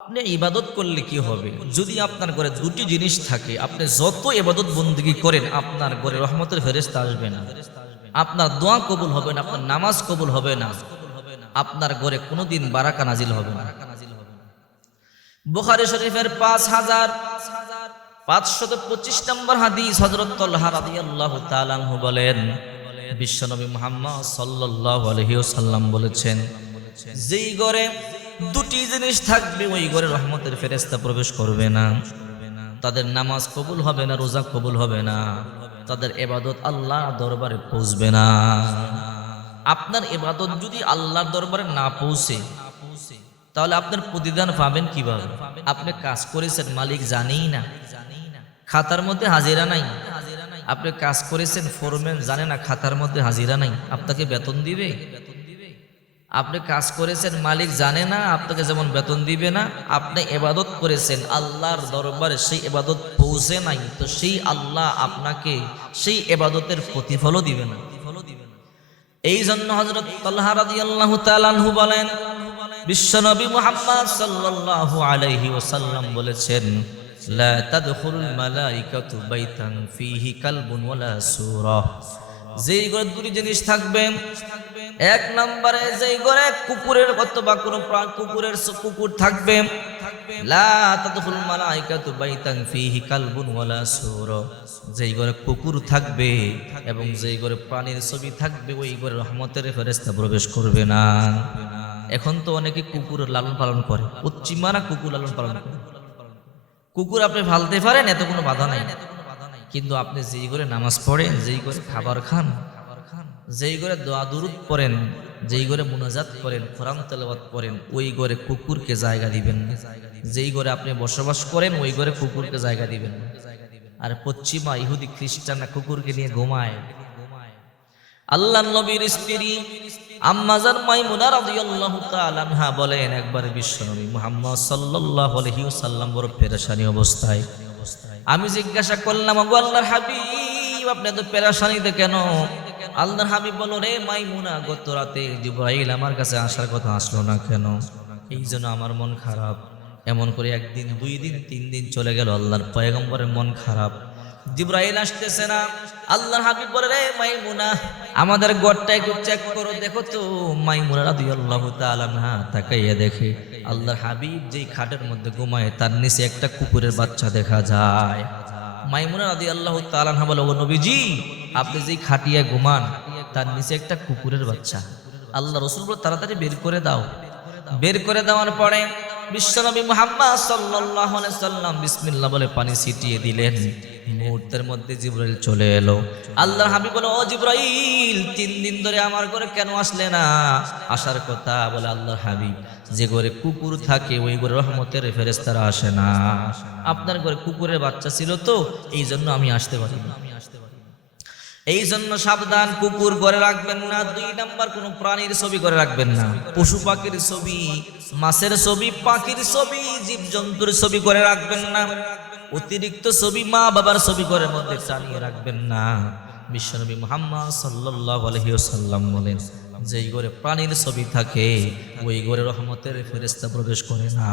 আপনি ইবাদত করলে কি হবে? যদি আপনার ঘরে দুটি জিনিস থাকে, আপনি যত ইবাদত বন্দেগী করেন আপনার ঘরে রহমতের ফেরেশতা আসবে না, আপনার দোয়া কবুল হবে না, আপনার নামাজ কবুল হবে না, আপনার ঘরে কোনোদিন বারাকা নাজিল হবে না। বুখারী শরীফের 5525 নম্বর হাদিস, হযরত তালহা রাদিয়াল্লাহু তাআলা আনহু বলেন, বিশ্বনবী মুহাম্মদ সাল্লাল্লাহু আলাইহি ওয়াসাল্লাম বলেছেন, যেই ঘরে দুটি জিনিস থাকবে ওই ঘরে রহমতের ফেরেশতা প্রবেশ করবে না, তাদের নামাজ কবুল হবে না, রোজা কবুল হবে না, তাদের ইবাদত আল্লাহর দরবারে পৌঁছবে না। আপনার ইবাদত যদি আল্লাহর দরবারে না পৌঁছে তাহলে আপনার প্রতিদান পাবেন কিভাবে? আপনি কাজ করেছেন, মালিক জানেই না, খাতার মধ্যে হাজিরা নাই। আপনি কাজ করেছেন, ফোরম্যান জানে না খাতার মধ্যে হাজিরা নাই, আপনাকে বেতন দিবে? আপনি কাজ করেছেন, মালিক জানে না, আপনাকে যেমন বেতন দিবে না। আপনি ইবাদত করেছেন, আল্লাহর দরবারে সেই ইবাদত পৌঁছে নাই, তো সেই আল্লাহ আপনাকে সেই ইবাদতের প্রতিফলও দিবে না। এই জন্য হযরত তালহা রাদিয়াল্লাহু তাআলা আনহু বলেন, বিশ্বনবী মুহাম্মদ সাল্লাল্লাহু আলাইহি ওয়াসাল্লাম বলেছেন, লা তাদখুলুল মালাইকাতু বাইতান ফীহি কালবুন ওয়ালা সূরা। যেই ঘরে দুটি জিনিস থাকবে, এক নম্বরে যেই ঘরে কুকুরের অথবা কোনো কুকুর থাকবে, লা তাদখুলুল মালাইকাতু বাইতান ফীহি কালবুন ওয়ালা সূরা, যেই ঘরে কুকুর থাকবে এবং যেই ঘরে প্রাণীর ছবি থাকবে ওই ঘরে রহমতের ফেরেশতা প্রবেশ করবে না। এখন তো অনেকে কুকুর লালন পালন করে, পশ্চিমারা কুকুর লালন পালন করে। কুকুর আপনি ফালতে পারেন, এত কোনো বাধা নাই, কিন্তু আপনি যেই করে নামাজ পড়েন, যেই করে খাবার খান, যেই করে দোয়া দুরুদ পড়েন, যেই করে মুনাজাত করেন, কোরআন তেলাওয়াত করেন, ওই ঘরে কুকুরকে জায়গা দিবেন না। যেই ঘরে আপনি বসবাস করেন ওই ঘরে কুকুরকে জায়গা দিবেন না। আর পশ্চিমা ইহুদি খ্রিস্টানরা কুকুরকে নিয়ে ঘুমায়। আল্লাহর নবীর স্ত্রী আম্মা জান মাইমুনা রাদিয়াল্লাহু তাআলা আনহা বলেন, একবার বিশ্বনবী মুহাম্মদ সাল্লাল্লাহু আলাইহি ওয়াসাল্লাম বড় পেরেশানি অবস্থায়, আমি জিজ্ঞাসা করলাম, ওগো আল্লাহর হাবিব, আপনি এত পেরেশানিতে কেন? আল্লাহর হাবিব বলল, রে মাইমুনা, গত রাতে জিবরাইল আমার কাছে আসার কথা আসলো না কেন? এই জন্য আমার মন খারাপ। এমন করে একদিন, দুই দিন, তিন দিন চলে গেল, আল্লাহর পয়গম্বরের মন খারাপ, জিবরাইল আসতেছে না। আল্লাহর হাবিব বলে, রে মাইমুনা, আমাদের ঘরটা একটু চেক করো, দেখো তো। মাইমুনা রাদিয়াল্লাহু তাআলা আনহা তাকাইয়া দেখে আল্লাহর হাবিব যেই খাটের মধ্যে ঘুমায় তার নিচে একটা কুকুরের বাচ্চা দেখা যায়। মাইমুনা রাদিয়াল্লাহু তাআলা আনহা বলে, ও নবীজি, আপনি যেই খাটিয়া ঘুমান তার নিচে একটা কুকুরের বাচ্চা। আল্লাহ রাসূল বলে, তাড়াতাড়ি বের করে দাও। বের করে দেওয়ার পরে বিশ্বনবী মুহাম্মদ সাল্লাল্লাহু আলাইহি সাল্লাম বিসমিল্লাহ বলে পানি ছিটিয়ে দিলেন। মুহূর্তের মধ্যে জিবরাইল চলে এলো। আল্লাহর হাবিব বলে, ও জিবরাইল, 3 দিন ধরে আমার ঘরে কেন আসলে না? আসার কথা। বলে, আল্লাহর হাবিব, যে ঘরে কুকুর থাকে ওই ঘরে রহমতের ফেরেশতারা আসে না। আপনার ঘরে কুকুরের বাচ্চা ছিল তো এই জন্য আমি আসতে পারিনি। এই জন্য সাবধান, কুকুর ঘরে রাখবেন না। 2 নাম্বার, কোনো প্রাণীর ছবি ঘরে রাখবেন না। পশু পাখির ছবি, মাছের ছবি, পাখির ছবি, জীবজন্তুর ছবি ঘরে রাখবেন না। অতিরিক্ত ছবি, মা বাবার ছবি ঘরের মধ্যে টানিয়ে রাখবেন না। বিশ্বনবী মুহাম্মদ সাল্লাল্লাহু আলাইহি ওয়াসাল্লাম বলেন, যেই ঘরে প্রাণীর ছবি থাকে ওই ঘরে রহমতের ফেরেশতা প্রবেশ করে না।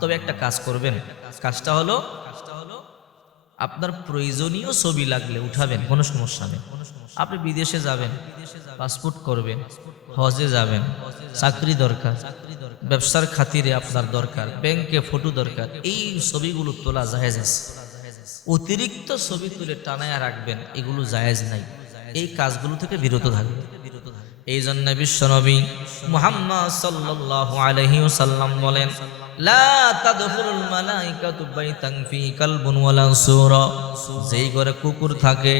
তবে একটা কাজ করবেন, কাজটা হলো আপনার প্রয়োজনীয় ছবি লাগলে উঠাবেন, কোনো সমস্যা নেই। আপনি বিদেশে যাবেন, পাসপোর্ট করবেন, হজে যাবেন, চাকরি দরকার, ব্যবসার খাতিরে আপনার দরকার, ব্যাংকে ফটো দরকার, এই ছবিগুলো তোলা জায়েজ আছে। অতিরিক্ত ছবি তুলে টানায়া রাখবেন, এগুলো জায়েজ নাই। এই কাজগুলো থেকে বিরত থাকবেন। এই জন্য বিশ্বনবী মুহাম্মদ সাল্লাল্লাহু আলাইহি ওয়াসাল্লাম বলেন, লা তাদখুলুল মালাইকাতু বাইতান ফী কালবুন ওয়ালা সূরা, যেই ঘরে কুকুর থাকে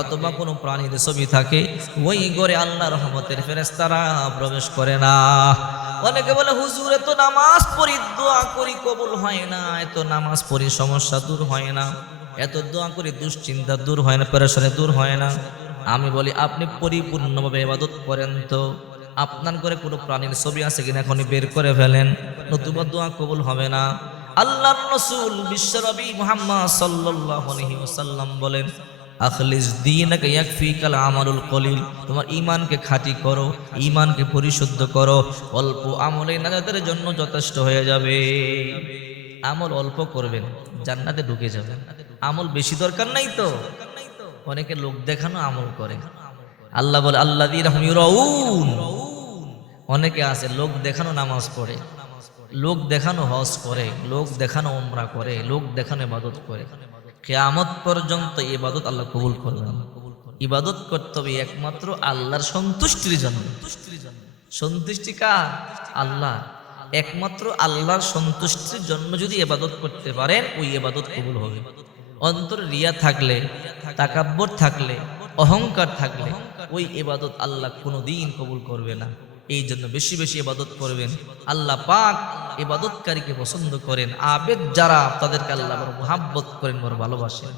অথবা কোনো প্রাণীর ছবি থাকে ওই ঘরে আল্লাহর রহমতের ফেরেশতারা প্রবেশ করে না। অনেকে বলে, হুজুর, এত নামাজ পড়ি, দোয়া করি, কবুল হয় না, এত নামাজ পড়ি, সমস্যা দূর হয় না, এত দোয়া করি, দুশ্চিন্তা দূর হয় না, পেরেশানি দূর হয় না। আমি বলি, আপনি পরিপূর্ণভাবে ইবাদত করেন তো আপনার ঘরে কোনো প্রাণীর ছবি আছে কিনা এখনই বের করে ফেলেন, নতুবা দোয়া কবুল হবে না। আল্লাহর রাসূল বিশ্বনবী মুহাম্মদ সাল্লাল্লাহু আলাইহি ওয়াসাল্লাম বলেন, আখলিস দীনাকা ইয়াকফিকাল আমালুল কলিল, তোমার ঈমানকে খাঁটি করো, ঈমানকে পরিশুদ্ধ করো, অল্প আমলে নাজাতের জন্য যথেষ্ট হয়ে যাবে। আমল অল্প করবেন, জান্নাতে ঢুকে যাবেন। আমল বেশি দরকার নাই তো। অনেকে লোক দেখানো আমল করে। আল্লাহ বলে আল্লাযীনা হুম ইউরাউন, অনেকে আছে লোক দেখানো নামাজ পড়ে, লোক দেখানো হজ করে, লোক দেখানো উমরা করে, লোক দেখানো ইবাদত করে। কিয়ামত পর্যন্ত ইবাদত আল্লাহ কবুল করবেন না। ইবাদত করতে হবে একমাত্র আল্লাহর সন্তুষ্টির জন্য। সন্তুষ্টি কার? আল্লাহ। একমাত্র আল্লাহর সন্তুষ্টির জন্য যদি ইবাদত করতে পারেন, ওই ইবাদত কবুল হবে। অন্তরে রিয়া থাকলে, তাকাব্বুর থাকলে, অহংকার থাকলে ওই ইবাদত আল্লাহ কোনোদিন কবুল করবে না। এই জন্য বেশি বেশি ইবাদত করবেন। আল্লাহ পাক ইবাদতকারীকে পছন্দ করেন। আবেদ যারা, তাদেরকে আল্লাহ বড় মুহাব্বত করেন, বড় ভালোবাসেন।